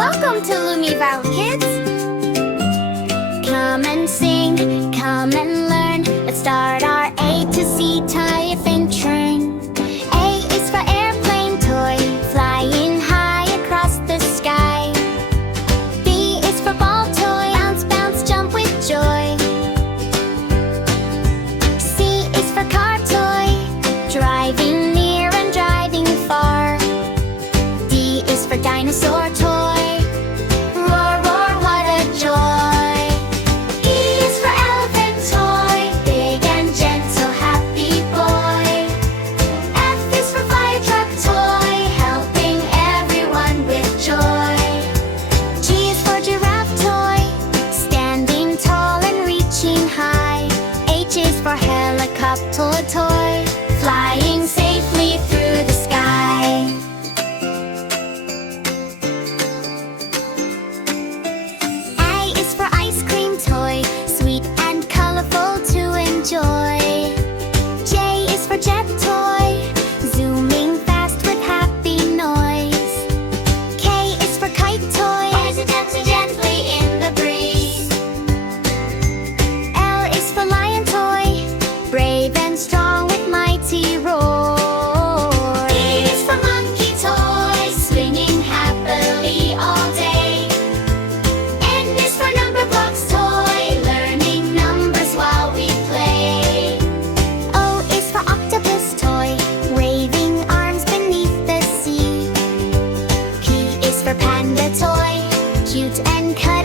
Welcome to Lumi Vale, kids! Come and sing, come and learn. Let's start our A to Z typing train. A is for airplane toy, flying high across the sky. B is for ball toy, bounce, bounce, jump with joy. C is for car toy, driving near and driving far. D is for dinosaur toy. Roar, roar, what a joy! E is for elephant toy, big and gentle, happy boy. F is for fire truck toy, helping everyone with joy. G is for giraffe toy, standing tall and reaching high. H is for helicopter toy, flying safely through the sky. A is for ice cream toy, sweet and colorful to enjoy. J is for jet toy, zooming fast with happy noise. K is for kite toy, dancing gently in the breeze. L is for lion toy, brave and strong with mighty roar. M is for monkey toy, swinging happily all day. N is for number box toy, learning numbers while we play. O is for octopus toy, waving arms beneath the sea. P is for panda toy, cute and cuddly.